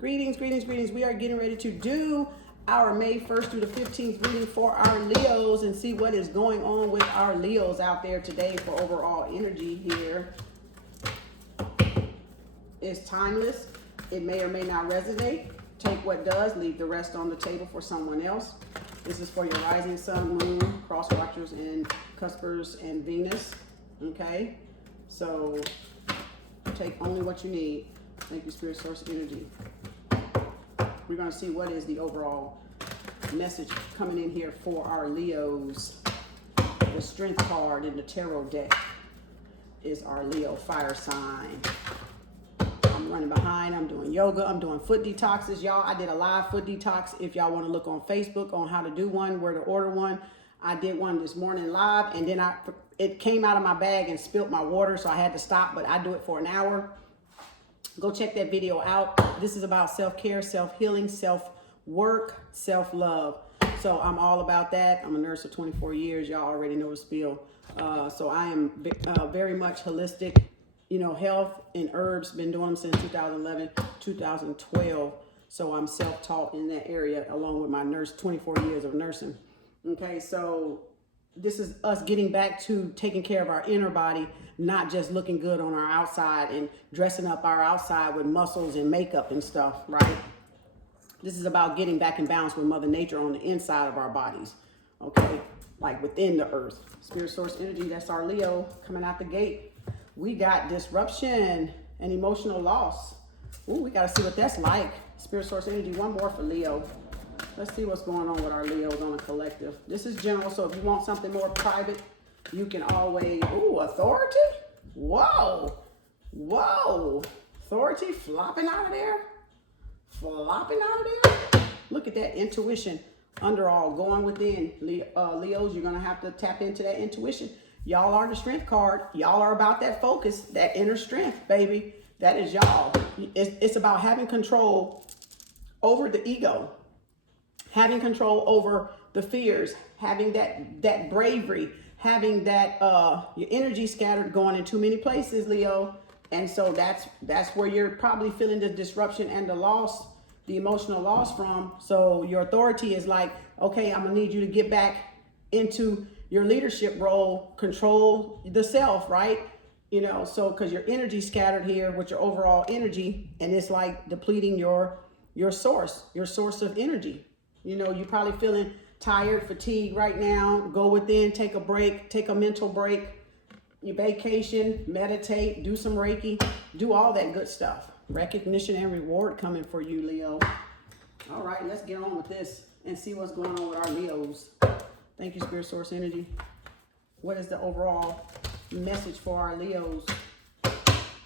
Greetings, greetings, greetings. We are getting ready to do our May 1st through the 15th reading for our Leos and see what is going on with our Leos out there today for overall energy here. It's timeless. It may or may not resonate. Take what does, leave the rest on the table for someone else. This is for your rising sun, moon, cross-watchers, and Cuspers and Venus. Okay? So take only what you need. Thank you, Spirit Source Energy. We're going to see what is the overall message coming in here for our Leos. The Strength card in the tarot deck is our Leo fire sign. I'm running behind. I'm doing yoga. I'm doing foot detoxes. Y'all, I did a live foot detox. If y'all want to look on Facebook on how to do one, where to order one. I did one this morning live, and then it came out of my bag and spilt my water, so I had to stop, but I do it for an hour. Go check that video out. This is about self-care, self-healing, self-work, self-love. So I'm all about that. I'm a nurse for 24 years. Y'all already know the spiel. So I am very much holistic, health and herbs. Been doing them since 2011, 2012. So I'm self-taught in that area along with my 24 years of nursing. Okay, so this is us getting back to taking care of our inner body, not just looking good on our outside and dressing up our outside with muscles and makeup and stuff, right? This is about getting back in balance with Mother Nature on the inside of our bodies, okay? Like within the earth. Spirit Source Energy, that's our Leo coming out the gate. We got disruption and emotional loss. Ooh, we got to see what that's like. Spirit Source Energy, one more for Leo. Let's see what's going on with our Leos on a collective. This is general, so if you want something more private, you can always, ooh, authority? Whoa, whoa. Authority flopping out of there? Flopping out of there? Look at that intuition. Underall, going within. Leos, you're going to have to tap into that intuition. Y'all are the strength card. Y'all are about that focus, that inner strength, baby. That is y'all. It's about having control over the ego. Having control over the fears, having that bravery, having that your energy scattered, going in too many places, Leo. And so that's where you're probably feeling the disruption and the loss, the emotional loss from. So your authority is like, okay, I'm gonna need you to get back into your leadership role, control the self, right? So because your energy scattered here with your overall energy, and it's like depleting your source of energy. You're probably feeling tired, fatigued right now. Go within, take a break, take a mental break. You vacation, meditate, do some Reiki, do all that good stuff. Recognition and reward coming for you, Leo. All right, let's get on with this and see what's going on with our Leos. Thank you, Spirit Source Energy. What is the overall message for our Leos?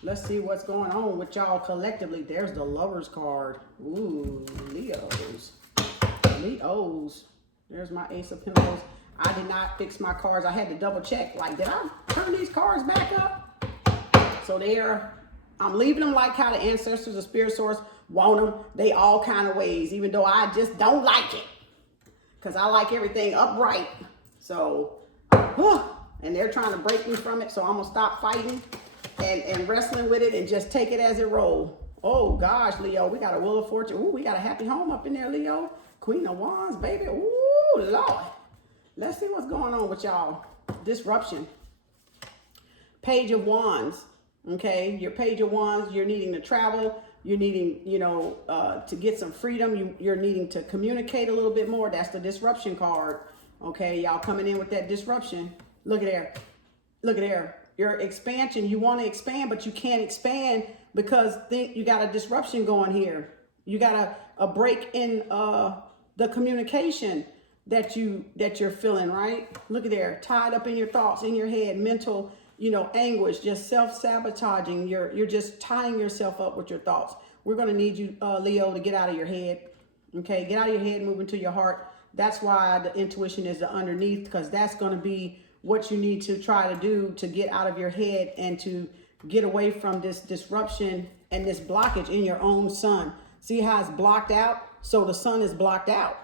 Let's see what's going on with y'all collectively. There's the Lovers card. Ooh, Leos. Leos. There's my Ace of Pentacles. I did not fix my cards. I had to double check. Like, did I turn these cards back up? So I'm leaving them like how the ancestors of Spirit Source want them. They all kind of ways, even though I just don't like it. Because I like everything upright. So, and they're trying to break me from it. So I'm going to stop fighting and wrestling with it and just take it as it rolls. Oh, gosh, Leo. We got a Wheel of Fortune. Ooh, we got a happy home up in there, Leo. Queen of Wands, baby. Ooh, Lord. Let's see what's going on with y'all. Disruption. Page of Wands. Okay, your Page of Wands, you're needing to travel. You're needing, to get some freedom. You're needing to communicate a little bit more. That's the disruption card. Okay, y'all coming in with that disruption. Look at there. Look at there. Your expansion, you want to expand, but you can't expand because you got a disruption going here. You got a break in the communication that you're feeling, right? Look at there, tied up in your thoughts, in your head, mental, anguish, just self-sabotaging. You're just tying yourself up with your thoughts. We're going to need you, Leo, to get out of your head. Okay, get out of your head, move into your heart. That's why the intuition is the underneath, because that's going to be what you need to try to do to get out of your head and to get away from this disruption and this blockage in your own sun. See how it's blocked out? So the sun is blocked out.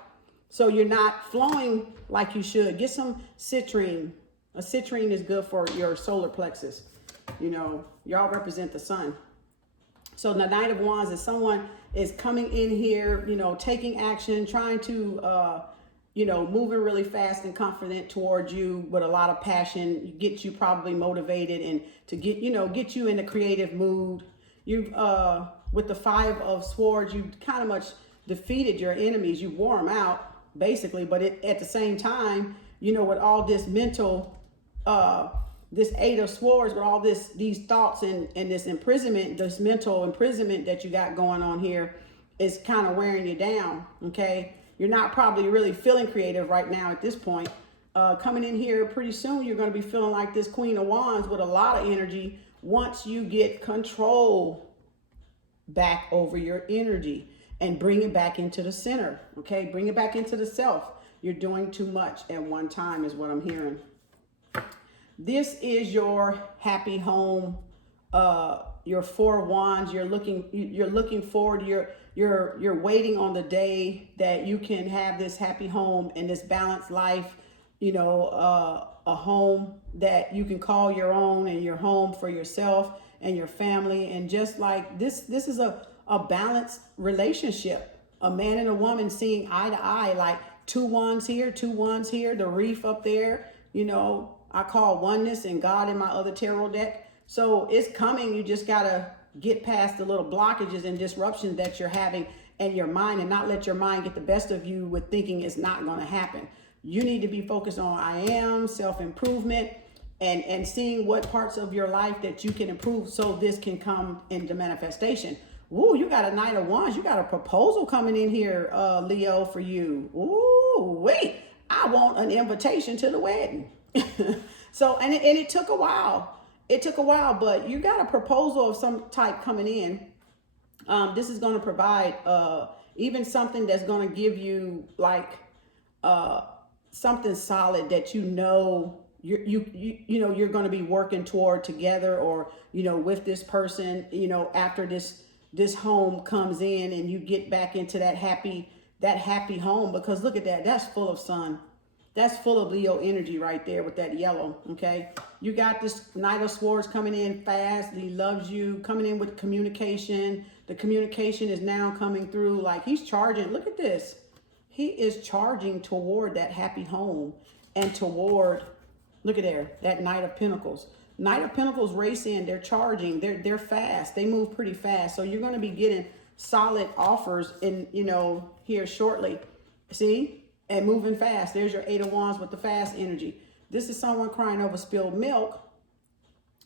So you're not flowing like you should. Get some citrine. A citrine is good for your solar plexus. Y'all represent the sun. So the Knight of Wands is someone is coming in here, you know, taking action, trying to, you know, moving really fast and confident towards you with a lot of passion, get you probably motivated and to get, you know, get you in a creative mood. You've, with the Five of Swords, you kind of much defeated your enemies. You wore them out basically, but at the same time, you know, with all this mental, this Eight of Swords, with all these thoughts and this imprisonment, this mental imprisonment that you got going on here is kind of wearing you down. Okay. You're not probably really feeling creative right now at this point. Coming in here pretty soon, you're going to be feeling like this Queen of Wands with a lot of energy once you get control back over your energy and bring it back into the center. Okay. Bring it back into the self. You're doing too much at one time is what I'm hearing. This is your happy home, your Four of Wands. You're looking forward. You're waiting on the day that you can have this happy home and this balanced life. You know, a home that you can call your own and your home for yourself and your family. And just like this is a balanced relationship. A man and a woman seeing eye to eye, like two wands here, the reef up there, you know. I call oneness and God in my other tarot deck. So it's coming. You just got to get past the little blockages and disruptions that you're having in your mind and not let your mind get the best of you with thinking it's not going to happen. You need to be focused on I am, self-improvement, and seeing what parts of your life that you can improve so this can come into manifestation. Ooh, you got a Knight of Wands. You got a proposal coming in here, Leo, for you. Ooh, wait. I want an invitation to the wedding. So, and it took a while. It took a while, but you got a proposal of some type coming in. This is going to provide even something that's going to give you like something solid that you know you're going to be working toward together, or you know, with this person, you know, after this home comes in and you get back into that happy home. Because look at that, that's full of sun. That's full of Leo energy right there with that yellow, okay? You got this Knight of Swords coming in fast. He loves you, coming in with communication. The communication is now coming through like he's charging. Look at this. He is charging toward that happy home and toward, look at there, that Knight of Pentacles. Knight of Pentacles race in, they're charging, they're fast. They move pretty fast. So you're going to be getting solid offers in, you know, here shortly. See? And moving fast. There's your Eight of Wands with the fast energy. This is someone crying over spilled milk.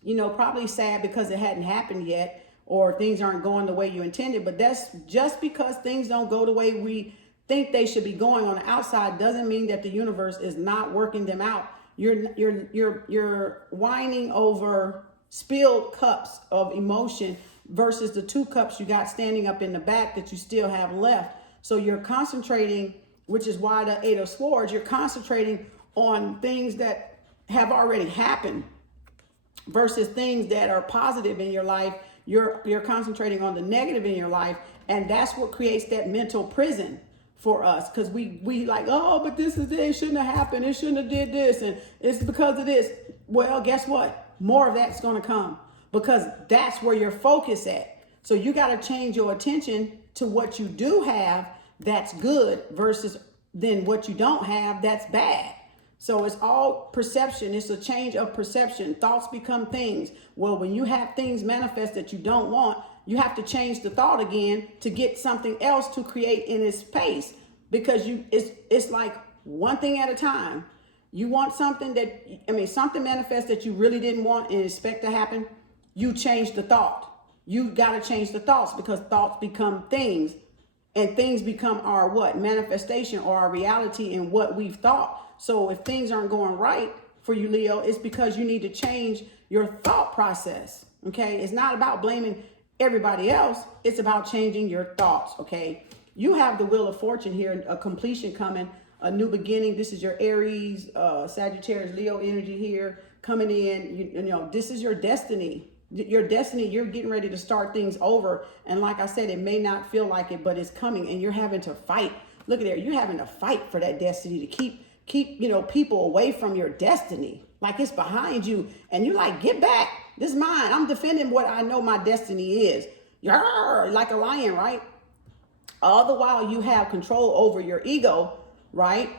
You know, probably sad because it hadn't happened yet, or things aren't going the way you intended. But that's just because things don't go the way we think they should be going on the outside doesn't mean that the universe is not working them out. You're whining over spilled cups of emotion versus the 2 cups you got standing up in the back that you still have left. So you're concentrating, which is why the Eight of Swords, you're concentrating on things that have already happened versus things that are positive in your life. You're concentrating on the negative in your life, and that's what creates that mental prison for us, because we like, oh, but this is it. It shouldn't have happened. It shouldn't have did this, and it's because of this. Well, guess what? More of that's going to come because that's where your focus at. So you got to change your attention to what you do have that's good versus then what you don't have that's bad. So it's all perception. It's a change of perception. Thoughts become things. Well, when you have things manifest that you don't want, you have to change the thought again to get something else to create in its space, because it's like one thing at a time. You want something something manifests that you really didn't want and expect to happen. You change the thought. You got to change the thoughts, because thoughts become things. And things become our what? Manifestation, or our reality in what we've thought. So if things aren't going right for you, Leo, it's because you need to change your thought process. Okay. It's not about blaming everybody else. It's about changing your thoughts. Okay. You have the Wheel of Fortune here, a completion coming, a new beginning. This is your Aries, Sagittarius, Leo energy here coming in. You know, this is your destiny. Your destiny, you're getting ready to start things over. And like I said, it may not feel like it, but it's coming, and you're having to fight. Look at there. You're having to fight for that destiny, to keep, you know, people away from your destiny. Like it's behind you, and you're like, get back. This is mine. I'm defending what I know my destiny is. Yarr, like a lion, right? All the while you have control over your ego, right?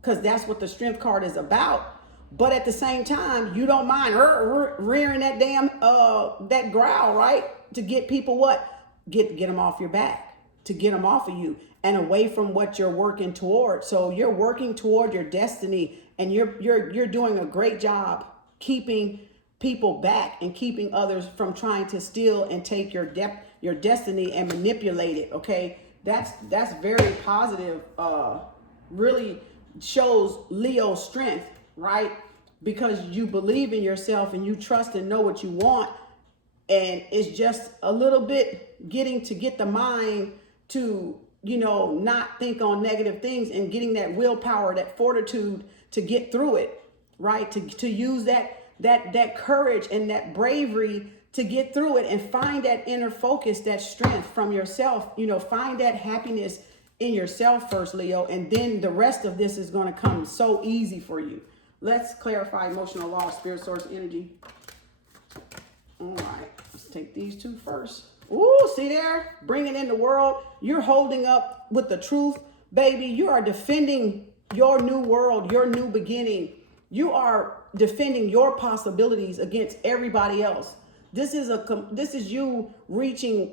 Because that's what the strength card is about. But at the same time, you don't mind rearing that damn that growl, right? To get people what? Get them off your back, to get them off of you and away from what you're working toward. So you're working toward your destiny, and you're doing a great job keeping people back and keeping others from trying to steal and take your destiny and manipulate it. Okay, that's very positive. Really shows Leo's strength, right? Because you believe in yourself and you trust and know what you want. And it's just a little bit get the mind to, not think on negative things, and getting that willpower, that fortitude to get through it, right? To use that courage and that bravery to get through it and find that inner focus, that strength from yourself, find that happiness in yourself first, Leo, and then the rest of this is going to come so easy for you. Let's clarify emotional loss, spirit source energy. All right, let's take these two first. Ooh, see there? Bringing in the world. You're holding up with the truth, baby. You are defending your new world, your new beginning. You are defending your possibilities against everybody else. This is you reaching,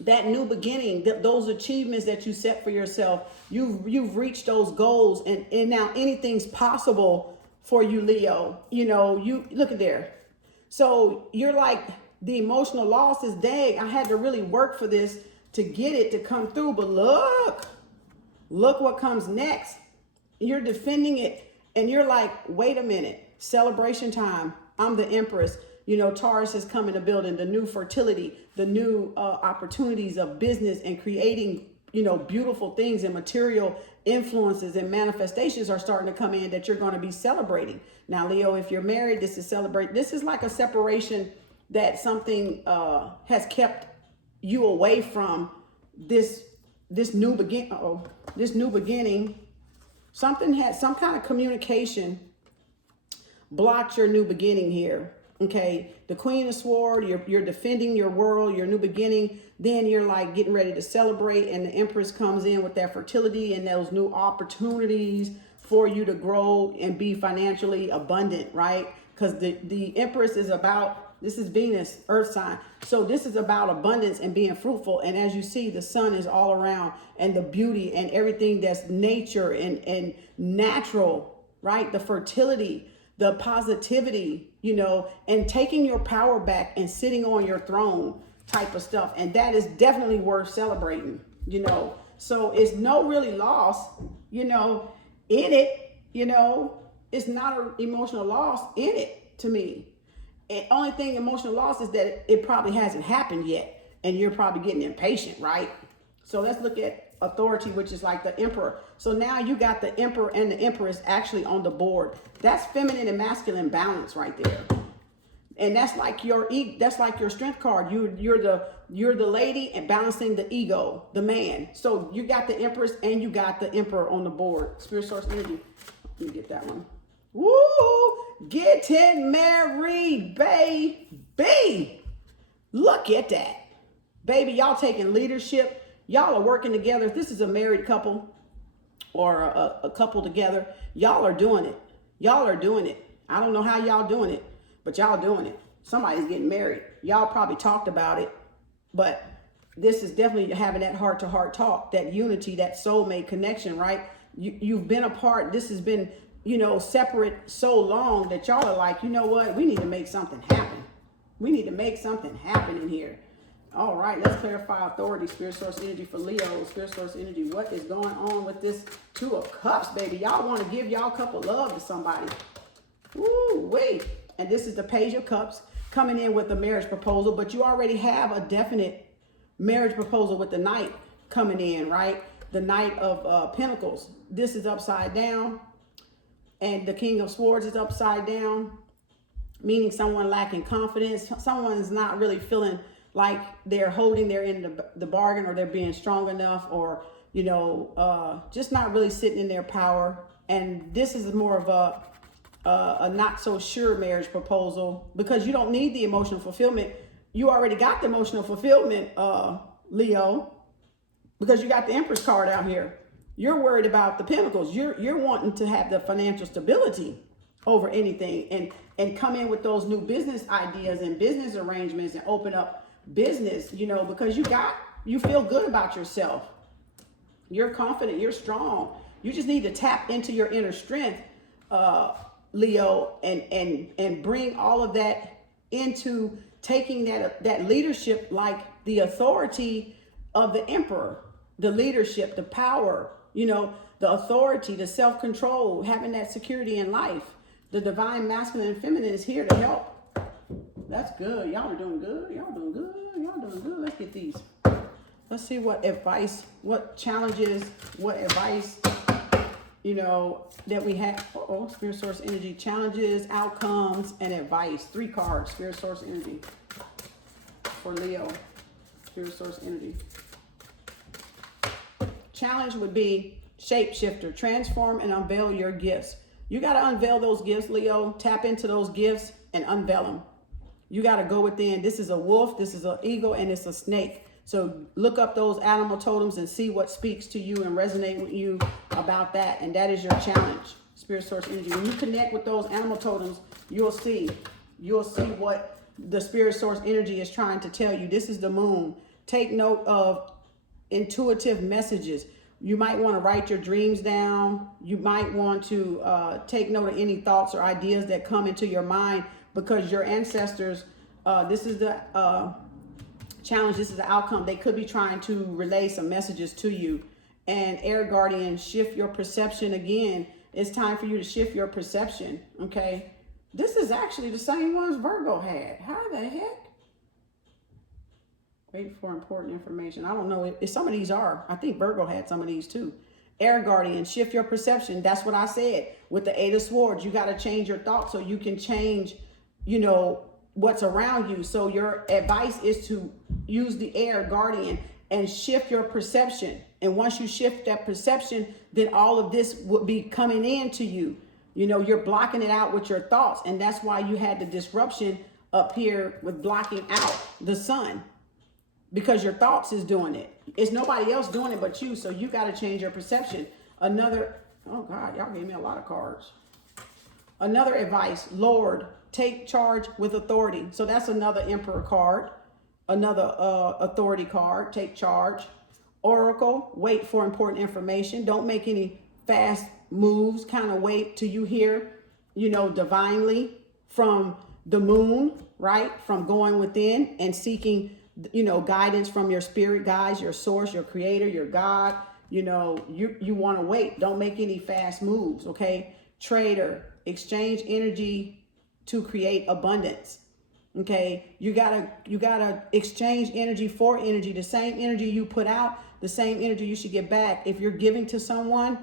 that new beginning, those achievements that you set for yourself. You've reached those goals, and now anything's possible for you, Leo. You look at there. So you're like, the emotional loss is, dang, I had to really work for this to get it to come through. But look what comes next. You're defending it, and you're like, wait a minute, celebration time. I'm the Empress. Taurus has come in the building, the new fertility, the new opportunities of business and creating, beautiful things, and material influences and manifestations are starting to come in that you're going to be celebrating. Now, Leo, if you're married, this is like a separation, that something has kept you away from this new beginning. Something had some kind of communication blocked your new beginning here. Okay, the Queen of Swords, you're defending your world, your new beginning. Then you're like getting ready to celebrate, and the Empress comes in with that fertility and those new opportunities for you to grow and be financially abundant, right? Because the Empress is about, this is Venus, Earth sign. So this is about abundance and being fruitful. And as you see, the sun is all around, and the beauty and everything that's nature and natural, right? The fertility, the positivity, and taking your power back and sitting on your throne type of stuff. And that is definitely worth celebrating, So it's no really loss, in it, it's not an emotional loss in it to me. And only thing emotional loss is that it probably hasn't happened yet, and you're probably getting impatient, right? So let's look at authority, which is like the Emperor. So now you got the Emperor and the Empress actually on the board. That's feminine and masculine balance right there. And that's like your strength card. You're the lady and balancing the ego, the man. So you got the Empress and you got the Emperor on the board. Spirit source energy. Let me get that one. Woo! Getting married, baby. Look at that. Baby, y'all taking leadership. Y'all are working together. If this is a married couple or a couple together, y'all are doing it. Y'all are doing it. I don't know how y'all doing it, but y'all doing it. Somebody's getting married. Y'all probably talked about it, but this is definitely having that heart-to-heart talk, that unity, that soulmate connection, right? You've been apart. This has been, separate so long that y'all are like, you know what? We need to make something happen. We need to make something happen in here. All right, let's clarify authority, spirit source energy for Leo. Spirit source energy, what is going on with this Two of Cups, baby? Y'all want to give y'all cup of love to somebody. Ooh, wait. And this is the Page of Cups coming in with a marriage proposal, but you already have a definite marriage proposal with the Knight coming in, right? The Knight of Pentacles. This is upside down, and the King of Swords is upside down, meaning someone lacking confidence. Someone's not really feeling like they're holding their end of the bargain, or they're being strong enough, or, just not really sitting in their power. And this is more of a not so sure marriage proposal, because you don't need the emotional fulfillment you already got the emotional fulfillment, Leo, because you got the Empress card out here. You're worried about the Pentacles. You're wanting to have the financial stability over anything, and come in with those new business ideas and business arrangements and open up business, you know, because you feel good about yourself. You're confident, you're strong. You just need to tap into your inner strength, Leo, and bring all of that into taking that leadership, like the authority of the emperor, the leadership, the power, you know, the authority, the self-control, having that security in life. The divine masculine and feminine is here to help. That's good. Y'all are doing good. Y'all doing good. Y'all doing good. Let's get these. Let's see what advice, what challenges, what advice, you know, that we have. Spirit source energy, challenges, outcomes, and advice. 3 cards, spirit source energy for Leo. Spirit source energy. Challenge would be shapeshifter, transform and unveil your gifts. You got to unveil those gifts, Leo. Tap into those gifts and unveil them. You got to go within. This is a wolf, this is an eagle, and it's a snake. So look up those animal totems and see what speaks to you and resonate with you about that. And that is your challenge, spirit source energy. When you connect with those animal totems, you'll see what the spirit source energy is trying to tell you. This is the moon. Take note of intuitive messages. You might want to write your dreams down. You might want to take note of any thoughts or ideas that come into your mind, because your ancestors, this is the challenge, this is the outcome. They could be trying to relay some messages to you. And air guardian, shift your perception again. It's time for you to shift your perception, okay? This is actually the same ones Virgo had. How the heck? Wait for important information. I don't know if some of these are. I think Virgo had some of these too. Air guardian, shift your perception. That's what I said. With the 8 of Swords, you got to change your thoughts so you can change, you know, what's around you. So your advice is to use the air guardian and shift your perception. And once you shift that perception, then all of this would be coming into you. You know, you're blocking it out with your thoughts. And that's why you had the disruption up here with blocking out the sun. Because your thoughts is doing it. It's nobody else doing it but you. So you got to change your perception. Another, oh God, y'all gave me a lot of cards. Another advice, Lord, take charge with authority. So that's another Emperor card. Another authority card, take charge. Oracle, wait for important information. Don't make any fast moves. Kind of wait till you hear, you know, divinely from the moon, right? From going within and seeking, you know, guidance from your spirit guides, your source, your creator, your God. You know, you want to wait. Don't make any fast moves, okay? Trader, exchange energy to create abundance. Okay, you gotta exchange energy for energy. The same energy you put out, the same energy you should get back. If you're giving to someone,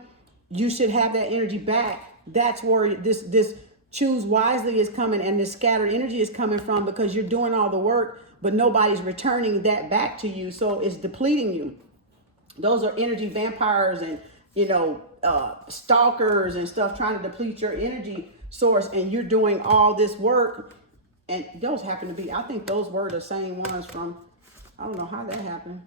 you should have that energy back. That's where this choose wisely is coming, and this scattered energy is coming from, because you're doing all the work, but nobody's returning that back to you. So it's depleting you. Those are energy vampires and, you know, stalkers and stuff trying to deplete your energy source, and you're doing all this work. And those happen to be, I think those were the same ones from, I don't know how that happened.